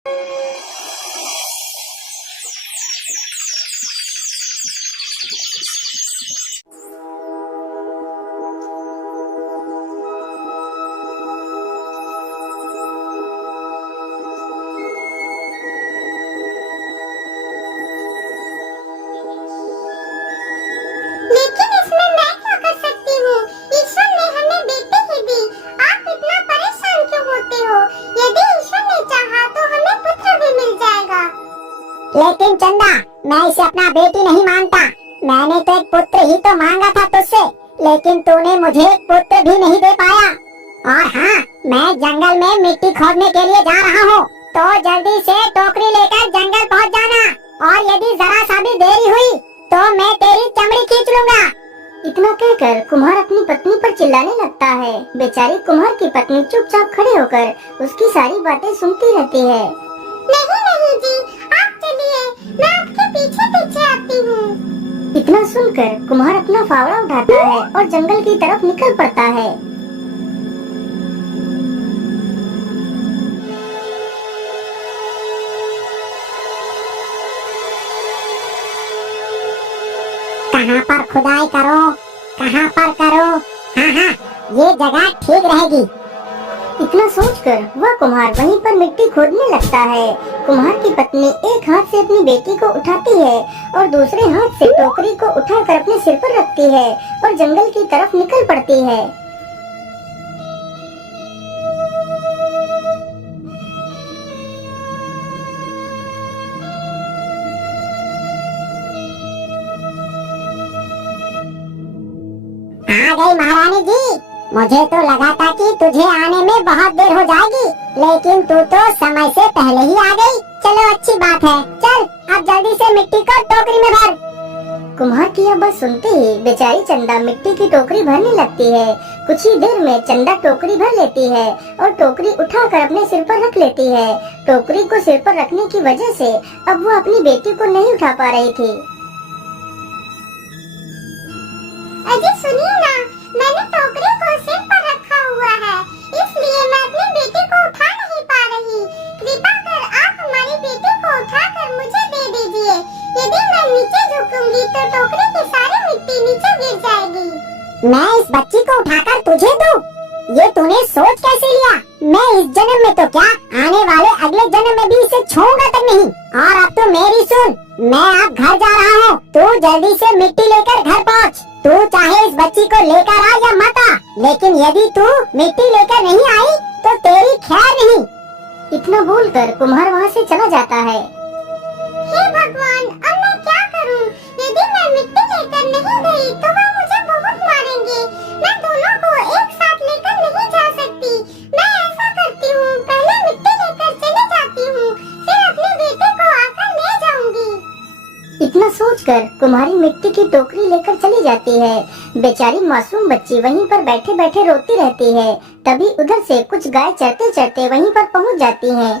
लेकिन इसमें मैं क्या कर सकती हूँ? ईश्वर ने हमें बेटे ही दी। आप इतना परेशान क्यों होते हो? यदि ईश्वर ने चाहा तो हमें पुत्र भी मिल जाएगा। लेकिन चंदा, मैं इसे अपना बेटी नहीं मानता। मैंने तो एक पुत्र ही तो मांगा था तुझसे, लेकिन तूने मुझे एक पुत्र भी नहीं दे पाया। और हाँ, मैं जंगल में मिट्टी खोदने के लिए जा रहा हूँ, तो जल्दी से टोकरी लेकर जंगल पहुँच जाना। और यदि जरा सा भी देरी हुई तो मैं तेरी चमड़ी खींच लूंगा। इतना कहकर कुम्हार अपनी पत्नी पर चिल्लाने लगता है। बेचारी कुम्हार की पत्नी चुपचाप खड़े होकर उसकी सारी बातें सुनती रहती है। नहीं नहीं जी, आप चलिए, मैं आपके पीछे पीछे आती हूँ। इतना सुनकर कुम्हार अपना फावड़ा उठाता है और जंगल की तरफ निकल पड़ता है। कहाँ पर खुदाई करो, कहाँ पर करो? हाँ हाँ, ये जगह ठीक रहेगी। इतना सोचकर वह कुम्हार वहीं पर मिट्टी खोदने लगता है। कुम्हार की पत्नी एक हाथ से अपनी बेटी को उठाती है और दूसरे हाथ से टोकरी को उठाकर अपने सिर पर रखती है और जंगल की तरफ निकल पड़ती है। आ गई महारानी जी। मुझे तो लगा था कि तुझे आने में बहुत देर हो जाएगी, लेकिन तू तो समय से पहले ही आ गई। चलो अच्छी बात है, चल अब जल्दी से मिट्टी को टोकरी में भर। कुम्हार की यह बात सुनते ही बेचारी चंदा मिट्टी की टोकरी भरने लगती है। कुछ ही देर में चंदा टोकरी भर लेती है और टोकरी उठाकर अपने सिर पर रख लेती है। टोकरी को सिर पर रखने की वजह से अब वो अपनी बेटी को नहीं उठा पा रही थी। अजी सुनिए ना, मैंने टोकरी को सिर पर रखा हुआ है, इसलिए मैं अपनी बेटी को उठा नहीं पा रही। कृपा कर आप हमारी बेटी को उठाकर मुझे दे दीजिए। यदि मैं नीचे झुकूंगी तो टोकरी की सारी मिट्टी नीचे गिर जाएगी। मैं इस बच्ची को उठाकर तुझे दूं? ये तूने सोच कैसे लिया? मैं इस जन्म में तो क्या, आने वाले अगले जन्म में भी इसे छूऊंगा तक नहीं। और अब तो मेरी सुन, मैं अब घर जा रहा हूँ। तू जल्दी से मिट्टी लेकर घर पहुँच। तू चाहे इस बच्ची को लेकर आ या मत आ, लेकिन यदि तू मिट्टी लेकर नहीं आई तो तेरी खैर नहीं। इतना बोलकर कुम्हार वहाँ से चला जाता है। हे भगवान, अब मैं क्या करूं? यदि मैं मिट्टी लेकर नहीं गई तो वह मुझे बहुत मारेंगे। मैं दोनों को एक साथ लेकर नहीं जा सकती। मैं ऐसा करती हूँ, पहले मिट्टी लेकर चली जाती हूँ, फिर अपने बेटे को आकर ले जाऊंगी। इतना सोचकर कुम्हारी मिट्टी की टोकरी लेकर चली जाती है। बेचारी मासूम बच्ची वहीं पर बैठे बैठे रोती रहती है। तभी उधर से कुछ गाय चरते चरते वहीं पर पहुंच जाती हैं।